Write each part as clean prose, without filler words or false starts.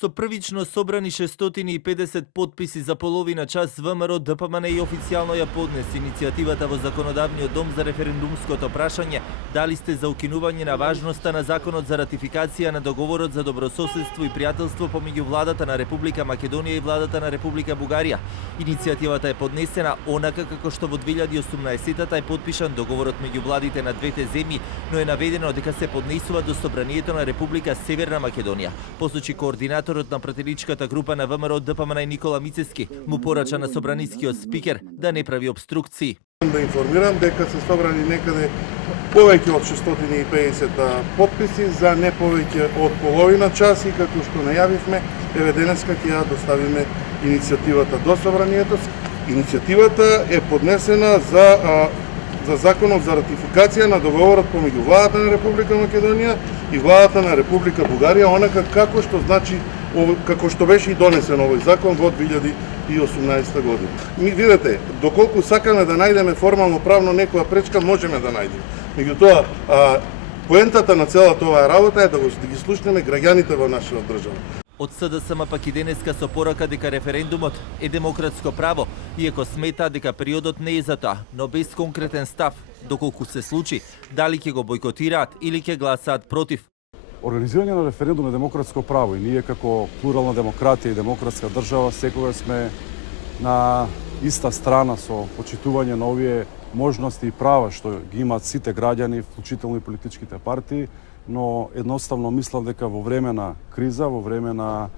Со првично собрани 650 потписи за половина час, ВМРО ДПМН и официјално ја поднесе иницијативата во Законодавниот дом за референдумското прашање дали сте за укинување на важноста на законот за ратификација на договорот за добрососедство и пријателство помеѓу владата на Република Македонија и владата на Република Бугарија. Иницијативата е поднесена онака како што во 2018-та е подпишан договорот меѓу владите на двете земји, но е наведено дека се поднесува до собранието на Република Северна Македонија. Посочи координаторот на пратеничката група на ВМРО ДПМН Никола Мицевски, му порача на собранискиот спикер да не прави обструкции. Да информирам дека се собрани некаде повеќе од 650 потписи за не повеќе од половина час и како што најавивме, еве денеска ќе ја доставиме иницијативата до собранието. Иницијативата е поднесена за законот за ратификација на договорот помеѓу владата на Република Македонија и владата на Република Бугарија, онака како што беше и донесен овој закон во 2018 година. Ми видите, доколку сакаме да најдеме формално правно некоја пречка, можеме да најдеме. Меѓутоа, поентата на целата оваа работа е да ги слушнеме граѓаните во нашата држава. Од СДСМ пак и денеска со порака дека референдумот е демократско право, иако смета дека периодот не е за тоа, но без конкретен став, доколку се случи, дали ќе го бойкотираат или ќе гласаат против. Организирање на референдум е демократско право и ние како плурална демократија и демократска држава секогаш сме на иста страна со почитување на овие можности и права што ги имаат сите граѓани, вклучително и политичките партии, но едноставно мислам дека во време на криза, во време на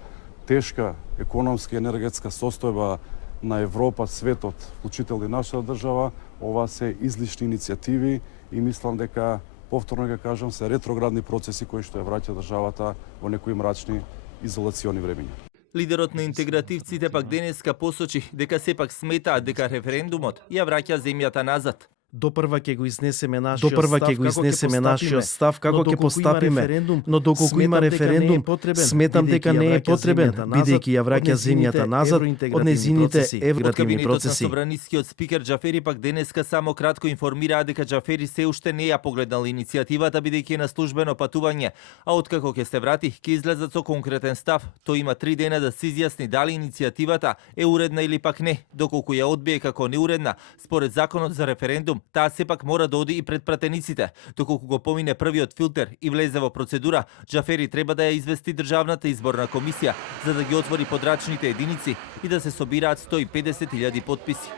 тешка економска и енергетска состојба на Европа, светот, вклучително и нашата држава, ова се излишни иницијативи и мислам дека повторно ќе кажам се ретроградни процеси кои што ја враќа државата во некои мрачни изолациони времиња. Лидерот на интегративците пак денеска посочи дека сепак сметаат дека референдумот ја враќа земјата назад. Допрва ќе го изнесеме нашиот став како ќе постапиме, но доколку има референдум, сметам дека не е потребен, бидејќи ја враќа земјата назад од незините евроинтегративни процеси. На собранискиот спикер Џафери пак денеска само кратко информираа дека Џафери се уште не ја погледнал иницијативата бидејќи е на службено патување, а откако ќе се врати, ќе излезат со конкретен став. Тој има 3 дена да се изјасни дали иницијативата е уредна или пак не. Доколку ја одбие како неуредна, според законот за референдум, таа сепак мора да оди и пред пратениците. Доколку го помине првиот филтер и влезе во процедура, Џафери треба да ја извести Државната изборна комисија за да ги отвори подрачните единици и да се собираат 150.000 потписи.